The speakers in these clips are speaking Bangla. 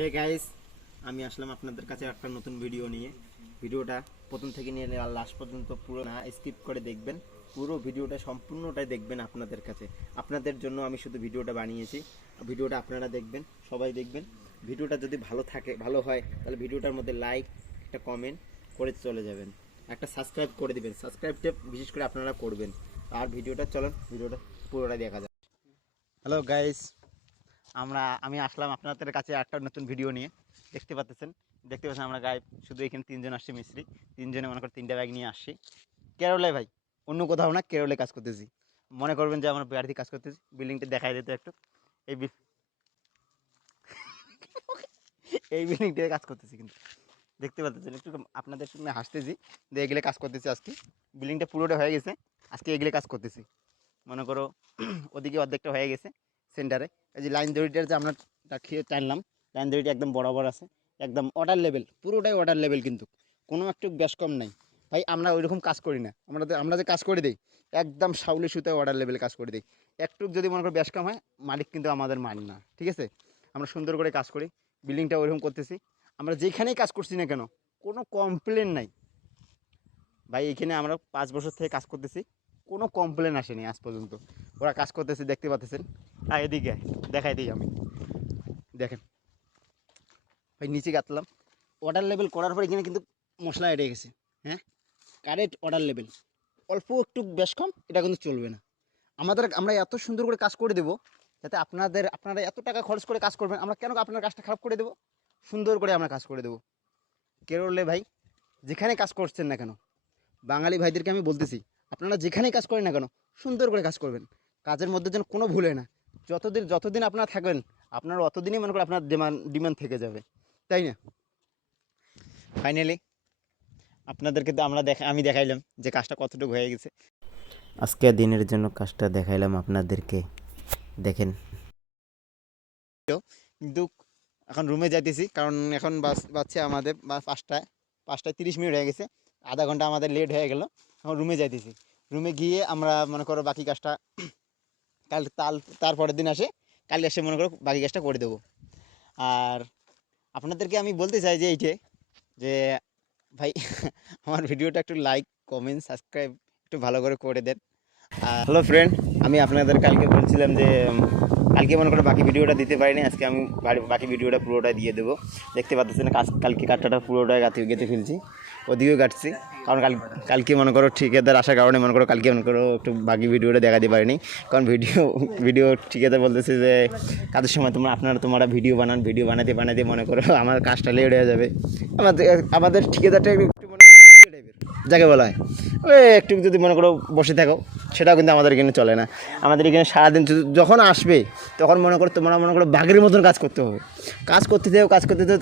হে গাইস, আমি আসলাম আপনাদের কাছে একটা নতুন ভিডিও নিয়ে। ভিডিওটা প্রথম থেকে নিয়ে লাস্ট পর্যন্ত পুরো না স্কিপ করে দেখবেন। পুরো ভিডিওটা সম্পূর্ণটাই দেখবেন আপনাদের কাছে। আপনাদের জন্য আমি শুধু ভিডিওটা বানিয়েছি। ভিডিওটা আপনারা দেখবেন, সবাই দেখবেন। ভিডিওটা যদি ভালো হয় তাহলে ভিডিওটার মধ্যে লাইক, একটা কমেন্ট করে চলে যাবেন। একটা সাবস্ক্রাইব করে দিবেন। সাবস্ক্রাইবটা বিশেষ করে আপনারা করবেন। আর ভিডিওটা চলেন, ভিডিওটা পুরোটাই দেখা যায়। হ্যালো গাইস, আমি আসলাম আপনাদের কাছে একটা নতুন ভিডিও নিয়ে। দেখতে পাচ্ছেন আমরা গায়ে শুধু এখানে তিনজন আসছি মিস্ত্রি। তিনজনে মনে করেন তিনটা ব্যাগ নিয়ে আসছি কেরলে। ভাই অন্য কোথাও না, কেরলে কাজ করতেছি। মনে করবেন যে আমরা বাড়িতে কাজ করতেছি। বিল্ডিংটা দেখাই দিতে একটু। এই এই বিল্ডিংটাতে কাজ করতেছি, কিন্তু দেখতে পাচ্ছেন একটু আপনাদের সামনে হাসতেছি যে এগুলো কাজ করতেছি। আজকে বিল্ডিংটা পুরোটা হয়ে গেছে, আজকে এগুলো কাজ করতেছি। মনে করো ওদিকে অর্ধেকটা হয়ে গেছে সেন্টারে। এই যে লাইন দড়িটার যে আমরা খেয়ে টানলাম, লাইন দড়িটা একদম বরাবর আছে, একদম অর্ডার লেভেল, পুরোটাই অর্ডার লেভেল, কিন্তু কোনো একটু বেশ কম নাই। ভাই আমরা ওইরকম কাজ করি না। আমরা যে কাজ করে দিই একদম শাউলি সুতায় অর্ডার লেভেলে কাজ করে দিই। একটু যদি মনে করো বেশ কম হয়, মালিক কিন্তু আমাদের মান না, ঠিক আছে? আমরা সুন্দর করে কাজ করি, বিল্ডিংটা ওইরকম করতেছি। আমরা যেখানেই কাজ করছি না কেন কোনো কমপ্লেন নাই। ভাই এখানে আমরা 5 বছর থেকে কাজ করতেছি, কোনো কমপ্লেন আসেনি আজ পর্যন্ত। ওরা কাজ করতেছে দেখতে পাচ্ছেন। আর এদিকে দেখাই দিই আমি, দেখেন ভাই নিচে গাতলাম অর্ডার লেভেল করার পর এখানে কিন্তু মশলা এড়ে গেছে। হ্যাঁ, কারেক্ট অর্ডার লেভেল, অল্প একটু বেশ কম এটা কিন্তু চলবে না। আমরা এত সুন্দর করে কাজ করে দেবো যাতে আপনারা এত টাকা খরচ করে কাজ করবেন, আমরা কেন আপনার কাজটা খারাপ করে দেবো? সুন্দর করে আমরা কাজ করে দেবো। কেরলে ভাই যেখানে কাজ করছেন না কেন, বাঙালি ভাইদেরকে আমি বলতেছি, আপনারা যেখানেই কাজ করেন না কেন সুন্দর করে কাজ করবেন। কাজের মধ্যে যেন কোনো ভুল হয় না। যতদিন আপনারা থাকবেন আপনারা অতদিনই মনে করেন আপনার ডিমান্ড থেকে যাবে, তাই না? ফাইনালি আপনাদেরকে তো আমি দেখাইলাম যে কাজটা কতটুকু হয়ে গেছে। আজকে দিনের জন্য কাজটা দেখাইলাম আপনাদেরকে, দেখেন। কিন্তু এখন রুমে যাইতেছি, কারণ এখন বাজছে আমাদের 5টায় 30 মিনিট হয়ে গেছে। আধা ঘন্টা আমাদের লেট হয়ে গেল। এখন রুমে যাইতেছি। রুমে গিয়ে আমরা মনে করো বাকি কাজটা তারপরের দিন কাল এসে মনে করো বাকি কাজটা করে দেবো। আর আপনাদেরকে আমি বলতে চাই যে এইটে যে ভাই আমার ভিডিওটা একটু লাইক, কমেন্ট, সাবস্ক্রাইব একটু ভালো করে দেন। হ্যালো ফ্রেন্ড, আমি আপনাদের কালকে বলছিলাম যে কালকে মনে করো বাকি ভিডিওটা দিতে পারিনি। আজকে আমি বাকি ভিডিওটা পুরোটা দিয়ে দেবো। দেখতে পাচ্ছেন কালকে কাঠটা পুরোটাই গেঁথে ফেলছি, ওদিকেও কাটছি। কারণ কালকে মনে করো ঠিকাদার আসার কারণে মনে করো কালকে মনে করো একটু বাকি ভিডিওটা দেখাতে পারিনি। কারণ ভিডিও ঠিকাদার বলতেছে যে কাজের সময় তোমরা ভিডিও বানাতে মনে করো আমার কাজটা লেট হয়ে যাবে। আমাদের ঠিকাদারটা একটু মনে করো টাইপের যাকে বলা হয়, ওই একটু যদি মনে করো বসে থাকো সেটাও কিন্তু আমাদের এখানে চলে না। আমাদের এখানে সারাদিন যখন আসবে তখন মনে করো তোমরা মনে করো বাঘের মতন কাজ করতে হবে। কাজ করতে থাকো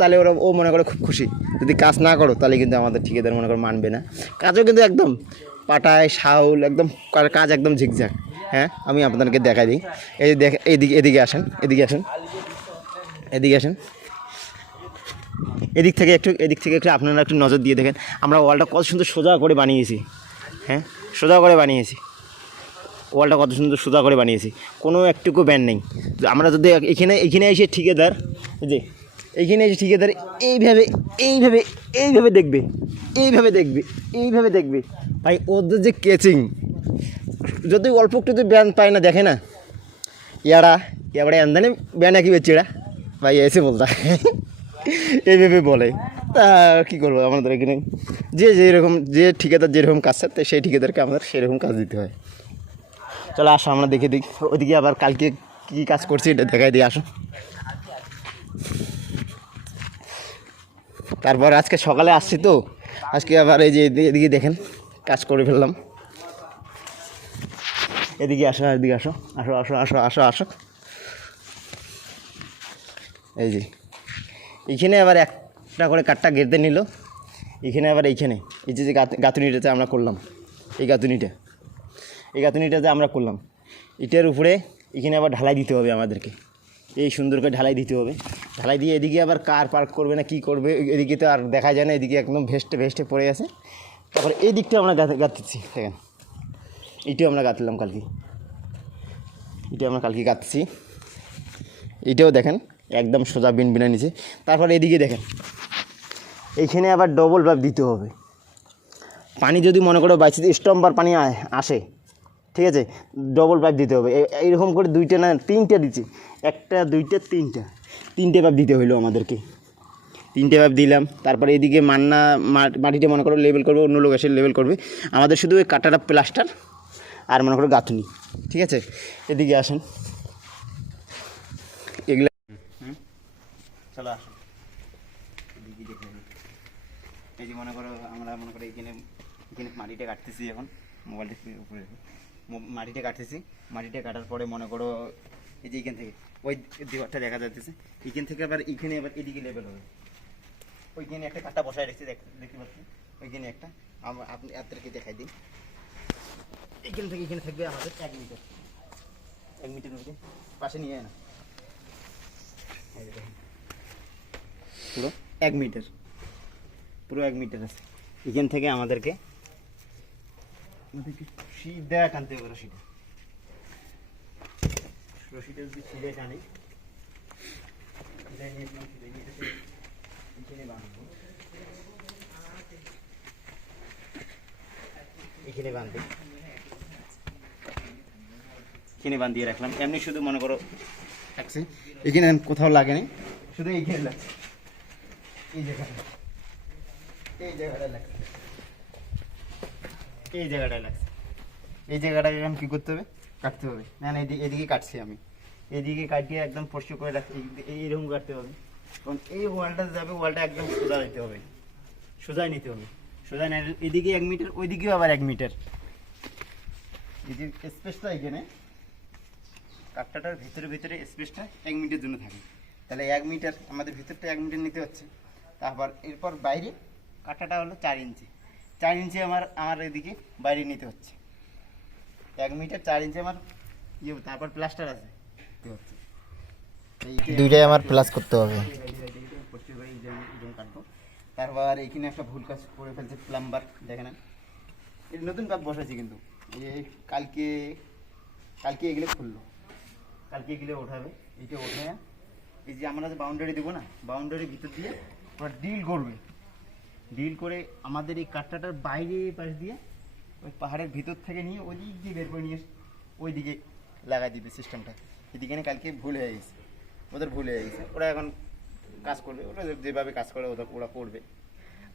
তাহলে ও মনে করো খুব খুশি। যদি কাজ না করো তাহলে কিন্তু আমাদের ঠিকাদার মনে করো মানবে না। কাজও কিন্তু একদম পাটায় শাউল, একদম কাজ একদম ঝিকঝাক। হ্যাঁ, আমি আপনাদেরকে দেখাই দিই। এই যে এদিকে আসেন এদিক থেকে একটু আপনারা একটু নজর দিয়ে দেখেন আমরা ওয়ালটা কত সুন্দর সোজা করে বানিয়েছি। হ্যাঁ, সোজা করে বানিয়েছি, ওয়ালটা কত সুন্দর সোজা করে বানিয়েছি, কোনো একটুকু ব্যান্ড নেই। আমরা যদি এখানে এসে ঠিকাদার এইভাবে দেখবে ভাই, ওদের যে কেচিং যদি অল্প একটু যদি ব্যান্ড পায় না, দেখে না এবারে এন্দানে ব্যান্ড একই বেচি ভাই এসে বলতা এইভাবে বলে। তা কী করবো, আমাদের এখানে যে ঠিকাদার যেরকম কাজ চায় সেই ঠিকাদারকে আমাদের সেরকম কাজ দিতে হয়। চলো আসো আমরা দেখে দিই ওইদিকে আবার কালকে কী কাজ করছি এটা দেখাই দিই, আসো। তারপর আজকে সকালে আসছি তো, আজকে আবার এই যে এদিকে দেখেন কাজ করে ফেললাম। এদিকে আসো আসো। এই যে এইখানে আবার একটা করে কাঠটা গেঁথে নিল। এইখানে আবার এই যে গাঁথুনিটাতে আমরা করলাম, এই গাঁথুনিটাতে আমরা করলাম ইটের উপরে। এখানে আবার ঢালাই দিতে হবে আমাদেরকে, এই সুন্দর করে ঢালাই দিতে হবে। ঢালাই দিয়ে এদিকে আবার কার পার্ক করবে না কি করবে, এদিকে তো আর দেখা যায় না, এদিকে একদম ভেস্টে পড়ে আছে। তারপরে এই দিকটাও আমরা গাঁথতেছি, দেখেন এটাও আমরা গাঁথলাম কালকে, গাঁথছি। এটাও দেখেন একদম সোজা বিন বিনা নিচে। তারপর এদিকে দেখেন, এইখানে আবার ডবল পাইপ দিতে হবে। পানি যদি মনে করো বাইসে স্টম্পার পানি আসে, ঠিক আছে, ডবল পাইপ দিতে হবে। এইরকম করে দুইটা না তিনটা দিচ্ছি, একটা দুইটা তিনটে পাইপ দিতে হইলো আমাদেরকে। তিনটে পাইপ দিলাম। তারপরে এদিকে মাটিটা মনে করো লেবেল করবে, অন্য লোক এসে লেবেল করবে, আমাদের শুধু ওই কাটাটা প্লাস্টার আর মনে করো গাঁথুনি, ঠিক আছে। এদিকে আসেন, এগুলা চলো আসুন, এদিকে দেখে এই যে মনে করো আমরা মনে করো এখানে মাটিটা কাটতেছি। এখন মোবাইলটা উপরে মাটিটা কাটতেছি। মাটিটা কাটার পরে মনে করো এই যে এখান থেকে ওই দেওয়ারটা দেখা যাচ্ছে, এখান থেকে আবার এখানে আবার এদিকে লেভেল হবে। ওইখানে একটা কাটা বসায় রেখেছি, দেখতে পাচ্ছি ওইখানে একটা। আপনি আপনাদেরকে দেখাই দিই, এখান থেকে এখানে থাকবে আমাদের 1 মিটার। 1 মিটার মধ্যে পাশে নিয়ে না, পুরো 1 মিটার, পুরো 1 মিটার আছে। এখান থেকে আমাদেরকে সিধা টানতে হবে রশিটা। রশিটা যদি সিধে টানি, এখানে বাঁধবে, এখানে বাঁধিয়ে রাখলাম। এমনি শুধু মনে করো রাখছি, এখানে কোথাও লাগেনি, শুধু এইখানে লাগছে, এই জায়গাটা, এই জায়গাটায় লাগছে, এই জায়গাটায় লাগছে। এই জায়গাটায় এখন কী করতে হবে, কাটতে হবে। না না এদিকে কাটছি আমি, এদিকে কাটিয়ে একদম পরিষ্কার করে রাখছি, এইরকম কাটতে হবে। কারণ এই ওয়ালটা যাবে, ওয়ালটা একদম সোজা দিতে হবে, সোজাই নিতে হবে। সোজা না, এদিকে 1 মিটার, ওইদিকেও আবার 1 মিটার। এই যে স্পেসটা এখানে কাঠটাটার ভিতরে ভিতরে স্পেসটা 1 মিটার জন্য থাকে, তাহলে 1 মিটার আমাদের ভিতরটা 1 মিটার নিতে হচ্ছে। তারপর এরপর বাইরে কাঠাটা হলো 4 ইঞ্চি। 4 ইঞ্চি আমার এদিকে বাইরে নিতে হচ্ছে। 1 মিটার 4 ইঞ্চি আমার ইয়ে। তারপর প্লাস্টার আছে, দুইটাই আমার প্লাস করতে হবে। কাটবো। তারপর এইখানে একটা ভুল কাজ করে ফেলছে প্লাম্বার, দেখে না, এই নতুন কাপ বসাইছি কিন্তু এই কালকে এগুলো খুললো, কালকে এগুলো ওঠাবে। এইটা ওঠে, এই যে আমরা যে বাউন্ডারি দেবো না, বাউন্ডারির ভিতর দিয়ে ওরা ডিল করবে। ডিল করে আমাদের এই কাঠটাটার বাইরে পাশ দিয়ে ওই পাহাড়ের ভিতর থেকে নিয়ে ওই দিক দিয়ে বের করে নিয়ে ওই দিকে লাগাই দিবে সিস্টেমটা। এদিকে কালকে ভুল হয়ে গেছে, ওদের ভুল হয়ে গেছে। ওরা এখন কাজ করবে, ওরা যেভাবে কাজ করে ওরা করবে।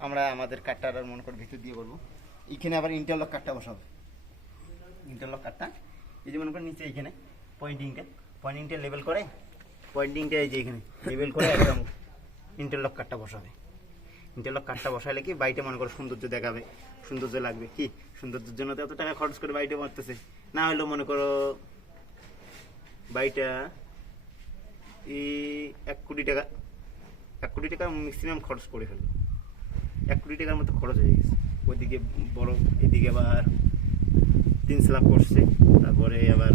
আমরা আমাদের কাঠটার মনে করে ভিতর দিয়ে করবো। এইখানে আবার ইন্টারলক কাঠটা বসাবো। ইন্টারলক কাঠটা এই যে মনে করেন নিচে এইখানে পয়েন্টিংটা লেভেল করে, পয়েন্টিংটা এই যে এখানে লেভেল করে একদম ইন্টারলক কাঠটা বসাবে। ইন্টারলক কাঠটা বসালে কি বাড়িটা মনে করো সৌন্দর্য দেখাবে, সৌন্দর্য লাগবে। কি সৌন্দর্যের জন্য তো এত টাকা খরচ করে বাড়িটা মারতেছে, না হলেও মনে করো বাড়িটা এই 1 কোটি টাকা, 1 কোটি টাকা ম্যাক্সিমাম খরচ করে ফেললো। 1 কোটি টাকার মতো খরচ হয়ে গেছে। ওইদিকে বড়, এদিকে আবার 3 স্ল্যাব করছে, তারপরে আবার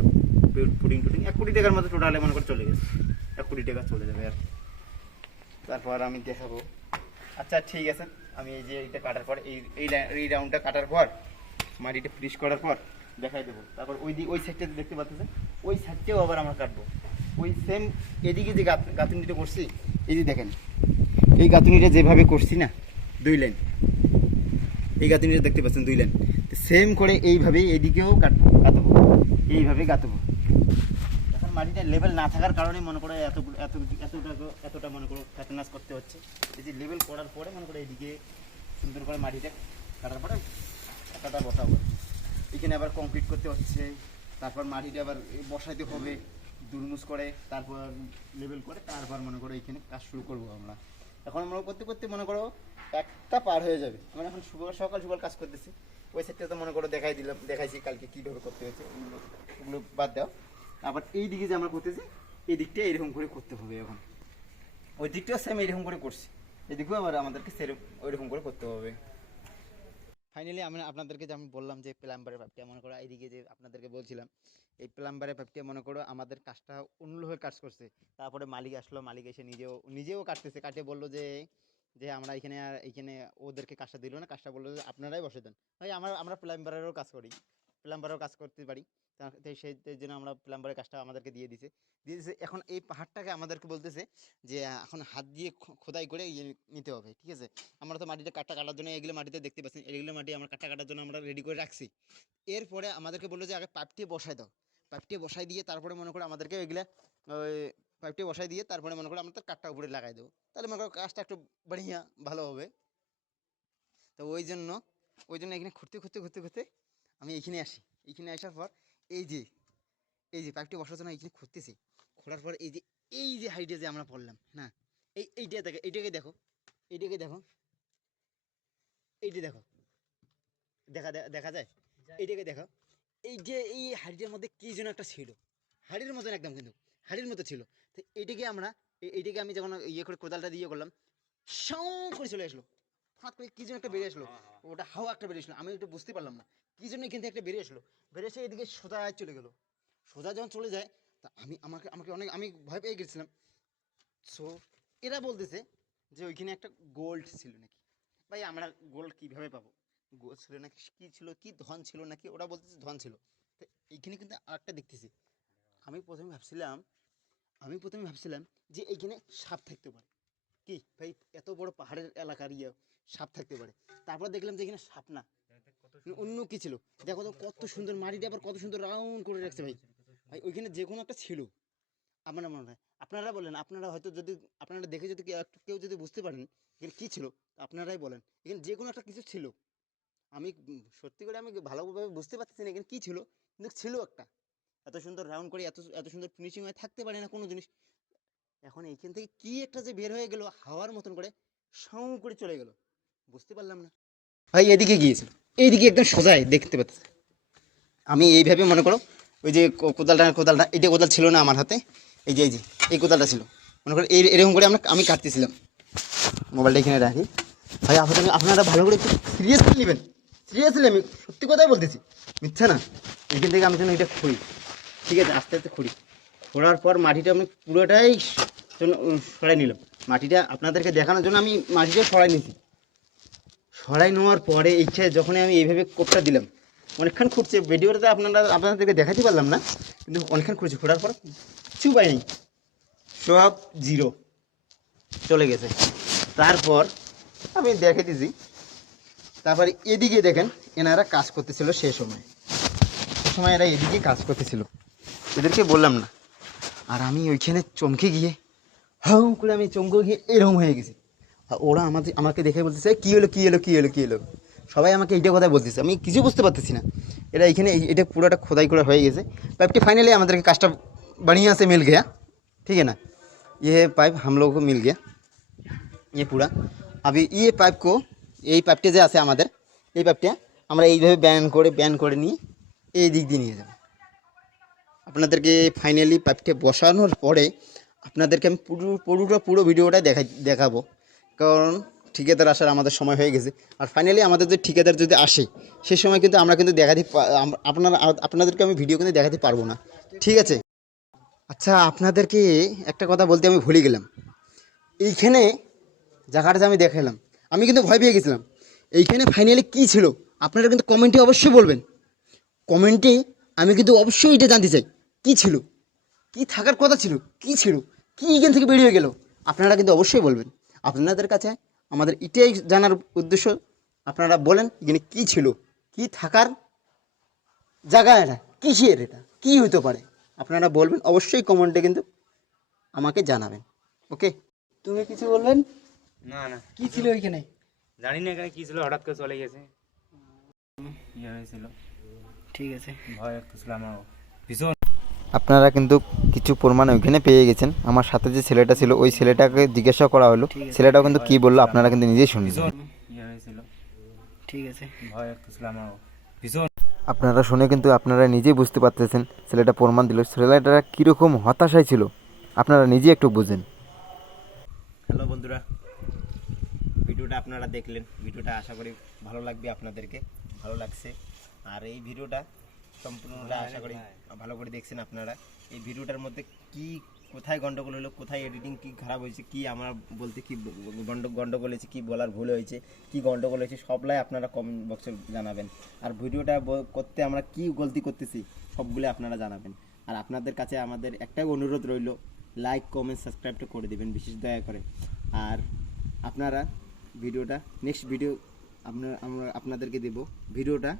পুডিং 1 কোটি টাকার মতো টোটালে মনে করে চলে গেছে। 1 কোটি টাকা চলে যাবে আর। তারপর আমি দেখাবো। আচ্ছা ঠিক আছে, আমি এই যে এইটা কাটার পর এই রাউন্ডটা কাটার পর মাটিটা ফ্রিজ করার পর দেখাই দেবো। তারপর ওই সাইডটা দেখতে পাচ্ছেন, ওই সাইডটাও আবার আমরা কাটবো। ওই সেম এদিকে যে গাঁথুনিটা করছি, এই যে দেখেন এই গাঁথুনিটা যেভাবে করছি না 2 লাইন, এই গাঁথুনিটা দেখতে পাচ্ছেন 2 লাইন, সেম করে এইভাবেই এদিকেও গাঁথবো, এইভাবে গাঁথবো। এখন মাটিটা লেভেল না থাকার কারণে মনে করো এতটা মনে করো ফ্যাটেনাস করতে হচ্ছে। এই যে লেভেল করার পরে মনে করো এইদিকে সুন্দর করে মাটিটা কাটার পরে কাটাটা বসাবো। এখানে আবার কংক্রিট করতে হচ্ছে, তারপর মাটিটা আবার বসাইতে হবে দুলমুস করে, তারপর লেভেল করে, তারপর মনে করো এখানে কাজ শুরু করবো আমরা। এখন আমরা করতে করতে মনে করো একটা পার হয়ে যাবে। আমরা এখন সকাল কাজ করতেছি। ওই সাইডটা তো মনে করো দেখাইছি কালকে কীভাবে করতে হয়েছে, ওগুলো বাদ দাও। আবার এই দিকে যে আমরা করতেছি, এই দিকটা এরকম করে করতে হবে। এখন ওই দিকটাও সেম এরকম করে করছি, এদিকেও আবার আমাদেরকে সেরকম ওইরকম করে করতে হবে। ফাইনালি আমি আপনাদেরকে যে আমি বললাম যে প্লাম্বারের পাইপটা মনে করো এইদিকে যে আপনাদেরকে বলছিলাম, এই প্লাম্বারের পাইপটা মনে করো আমাদের কাজটা অন্যভাবে কাজ করছে। তারপরে মালিক আসলো, মালিক এসে নিজেও কাটতেছে, কাটে বললো যে আমরা এইখানে ওদেরকে কাজটা দিল না, কাজটা বললো যে আপনারাই বসে দেন। ভাই আমরা প্লাম্বারেরও কাজ করি, প্লাম্বারও কাজ করতে পারি। সেই জন্য আমরা প্লাম্বারের কাজটা আমাদেরকে দিয়ে দিছে। এখন এই পাহাড়টাকে আমাদেরকে বলতেছে যে এখন হাত দিয়ে খোদাই করে নিতে হবে, ঠিক আছে? আমরা তো মাটিটা কাটার জন্য এগুলো মাটিতে দেখতে পাচ্ছি, এগুলো মাটি আমরা কাটার জন্য আমরা রেডি করে রাখছি। এরপরে আমাদেরকে বললো যে আগে পাইপটি বসাই দাও, পাইপটি বসাই দিয়ে তারপরে মনে করো আমাদেরকে এগুলা ওই পাইপটি বসাই দিয়ে তারপরে মনে করো আমরা তো কাঠটা উপরে লাগাই দেবো, তাহলে মনে করো কাজটা একটু বাড়িয়া ভালো হবে। তো ওই জন্য এখানে ঘুরতে আমি এইখানে আসি। এইখানে আসার পর এই যে পাইপটি বসার জন্য এইখানে ঘুরতেছি, ঘোরার পর এই যে হাইটে যে আমরা পড়লাম না, এইটাকে দেখো, এইটাকে দেখো, এইটা দেখো, দেখা যায়, এইটাকে দেখো। এই হাড়িটার মধ্যে কি যেন একটা ছিল, হাড়ির মতন একদম, কিন্তু হাড়ির মতো ছিল। তো এইটাকে আমি যখন ইয়ে করে কোদালটা দিয়ে করলাম, সাউ করে চলে আসলো, হঠাৎ করে কি যেন একটা বেরিয়ে আসলো, ওটা হাওয়া একটা বেরিয়ে আসলো, আমি একটু বুঝতে পারলাম না কি জন্য এখান থেকে একটা বেরিয়ে আসলো, বেরিয়ে এসে এদিকে সোজা চলে গেলো। সোজা যখন চলে যায় তা আমাকে অনেক আমি ভয় পেয়ে গেছিলাম। সো এরা বলতেছে যে ওইখানে একটা গোল্ড ছিল নাকি। ভাই আমরা গোল্ড কিভাবে পাবো? গোল্ড ছিল নাকি, কি ছিল, কি ধন ছিল নাকি, ওরা বলতেছে ধন ছিল। তো এইখানে কিন্তু আরেকটা দেখতেছি, আমি প্রথমে ভাবছিলাম যে এইখানে সাপ থাকতে পারে। কি ভাই, এত বড় পাহাড়ের এলাকার সাপ থাকতে পারে। তারপর দেখলাম যে এখানে সাপ না, অন্য কি ছিল। দেখো তো কত সুন্দর মাটিটা, আবার কত সুন্দর রাউন্ড করে রাখছে ভাই। ভাই ওইখানে যে কোনো একটা ছিল। আপনারা মনে হয় আপনারা বলেন, আপনারা হয়তো যদি আপনারা দেখে যদি কেউ যদি বুঝতে পারেন এখানে কি ছিল, আপনারাই বলেন। এখানে যে কোনো একটা কিছু ছিল। আমি সত্যি করে আমি ভালোভাবে বুঝতে পারতেছি না এখানে কি ছিল, কিন্তু ছিল একটা। এত সুন্দর রাউন্ড করে এত সুন্দর ফিনিশিং হয়ে থাকতে পারে না কোনো জিনিস। এখন এইখান থেকে কি একটা যে বের হয়ে গেল হাওয়ার মতন করে, সাউ করে চলে গেল, বুঝতে পারলাম না। ভাই এদিকে গিয়েছিল, এইদিকে একদম সোজাই দেখতে পাচ্ছি আমি। এইভাবে মনে করো ওই যে কোদালটা এটা কোদাল ছিল না আমার হাতে, এই যে এই কোদালটা ছিল, মনে করো এরকম করে আমি কাটতেছিলাম। মোবাইলটা এখানে রাখি। ভাই আপনারা ভালো করে একটু সিরিয়াসলি নেবেন, সিরিয়াসলি আমি সত্যি কথাই বলতেছি, মিথ্যা না। এখান থেকে আমি যেন এটা খুঁড়ি, ঠিক আছে? আস্তে আস্তে খুঁড়ি, খোঁড়ার পর মাটিটা আমি পুরোটাই সরাই নিলাম। মাটিটা আপনাদেরকে দেখানোর জন্য আমি মাটিটা সরাই নিয়েছি। সরাই নেওয়ার পরে যখনই আমি এইভাবে কোপটা দিলাম, অনেকক্ষণ খুঁড়ছে, ভিডিওটাতে আপনাদেরকে দেখাতে পারলাম না, কিন্তু অনেকক্ষণ খুঁড়ছে। খোঁড়ার পর কিছু পাই নাই, সব জিরো চলে গেছে। তারপর আমি দেখে দিছি। তারপরে এদিকে দেখেন এনারা কাজ করতেছিল, সে সময় এরা এদিকে কাজ করতেছিল, এদেরকে বললাম না। আর আমি ওইখানে চমকে গিয়ে হাউ করে আমি চমকে গিয়ে এরকম হয়ে গেছি। আর ওরা আমাকে দেখে বলতেছে কি হলো। সবাই আমাকে এইটা কথা বলতেছে, আমি কিছু বুঝতে পারতেছি না। এরা এখানে এটা পুরোটা খোদাই করা হয়ে গেছে। পাইপটি फाइनली আমাদেরকে কাজটা बढ़िया से मिल गया, ठीक है ना। ये पाइप हम लोगों को मिल गया, ये पूरा। अभी ये पाइप को, এই পাইপটা যে আছে আমাদের, এই পাইপটা আমরা এইভাবে ব্যান করে নিয়ে এই দিক দিয়ে নিয়ে যাব। আপনাদেরকে ফাইনালি পাইপটা বসানোর পরে আপনাদেরকে আমি পুরো ভিডিওটা দেখাবো, কারণ ঠিকাদার আসার আমাদের সময় হয়ে গেছে। আর ফাইনালি আমাদের যে ঠিকাদার যদি আসে সে সময় কিন্তু আমরা কিন্তু আপনাদেরকে আমি ভিডিও কিন্তু দেখাতে পারবো না, ঠিক আছে? আচ্ছা, আপনাদেরকে একটা কথা বলতে আমি ভুলে গেলাম। এইখানে জায়গাটা যে আমি দেখালাম, আমি কিন্তু ভয় পেয়ে গেছিলাম। এইখানে ফাইনালি কী ছিল আপনারা কিন্তু কমেন্টে অবশ্যই বলবেন। কমেন্টে আমি কিন্তু অবশ্যই এটা জানতে চাই, কি ছিল, কি থাকার কথা ছিল, কি ছিল, কি এখান থেকে বেরিয়ে গেল, আপনারা কিন্তু অবশ্যই বলবেন। আপনাদের কাছে আমাদের এটাই জানার উদ্দেশ্য, আপনারা বলেন এখানে কি ছিল, কি থাকার জায়গা, এটা কিসের, এটা কি হতে পারে, আপনারা বলবেন অবশ্যই কমেন্টে কিন্তু আমাকে জানাবেন। ওকে, তুমি কিছু বলবেন? না না, কি ছিল ওইখানে? জানি না এখানে কি ছিল, হঠাৎ করে চলে গেছে। ইয়ে হয়েছিল, ঠিক আছে। ভয় লাগতেছিল আমার ভীষণ। আপনারা কিন্তু কিছু প্রমাণ ওইখানে পেয়ে গেছেন। আমার সাথে যে ছেলেটা ছিল ওই ছেলেটাকে জিজ্ঞাসা করা হলো, ছেলেটাও কিন্তু কি বললো আপনারা কিন্তু নিজেই শুনলেন। ভীষণ ইয়ে হয়েছিল, ঠিক আছে। ভয় লাগতেছিল আমার ভীষণ। আপনারা শুনে কিন্তু আপনারা নিজেই বুঝতে পারতেছেন ছেলেটা প্রমাণ দিল, ছেলেটা কীরকম হতাশায় ছিল, আপনারা নিজেই একটু বুঝেন। হ্যালো বন্ধুরা, ভিডিওটা আপনারা দেখলেন, ভিডিওটা আশা করি ভালো লাগবে, আপনাদেরকে ভালো লাগছে। আর এই ভিডিওটা সম্পূর্ণটা আশা করি ভালো করে দেখছেন আপনারা। এই ভিডিওটার মধ্যে কি কোথায় গন্ডগোল হলো, কোথায় এডিটিং কি খারাপ হয়েছে, কি আমার বলতে কি গন্ডগোল হয়েছে, কি বলার ভুল হয়েছে, কি গন্ডগোল হয়েছে, সবলাই আপনারা কমেন্ট বক্সে জানাবেন। আর ভিডিওটা করতে আমরা কি গলতি করতেছি সবগুলো আপনারা জানাবেন। আর আপনাদের কাছে আমাদের একটাই অনুরোধ রইল, লাইক কমেন্ট সাবস্ক্রাইবটা করে দেবেন বিশেষ দয়া করে। আর আপনারা ভিডিওটা নেক্সট ভিডিও আমরা আপনাদেরকে দেব ভিডিওটা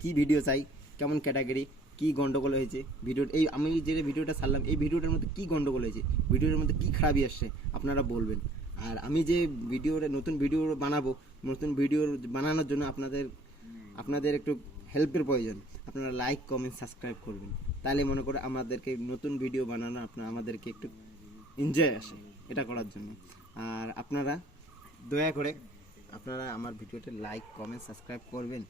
কি ভিডিও চাই, কেমন ক্যাটাগরি, কি গন্ডগোল হয়েছে ভিডিও, এই আমি যে ভিডিওটা ছাড়লাম এই ভিডিওটার মধ্যে কি গন্ডগোল হয়েছে, ভিডিওর মধ্যে কি খারাপই আসছে আপনারা বলবেন। আর আমি যে নতুন ভিডিও বানাবো, নতুন ভিডিও বানানোর জন্য আপনাদের একটু হেল্পের প্রয়োজন। আপনারা লাইক কমেন্ট সাবস্ক্রাইব করবেন, তাহলে মনে করে আমাদেরকে নতুন ভিডিও বানানো আমাদেরকে একটু এনজয় আসে এটা করার জন্য। আর আপনারা দয়া করে আপনারা আমার ভিডিওতে লাইক কমেন্ট সাবস্ক্রাইব করবেন।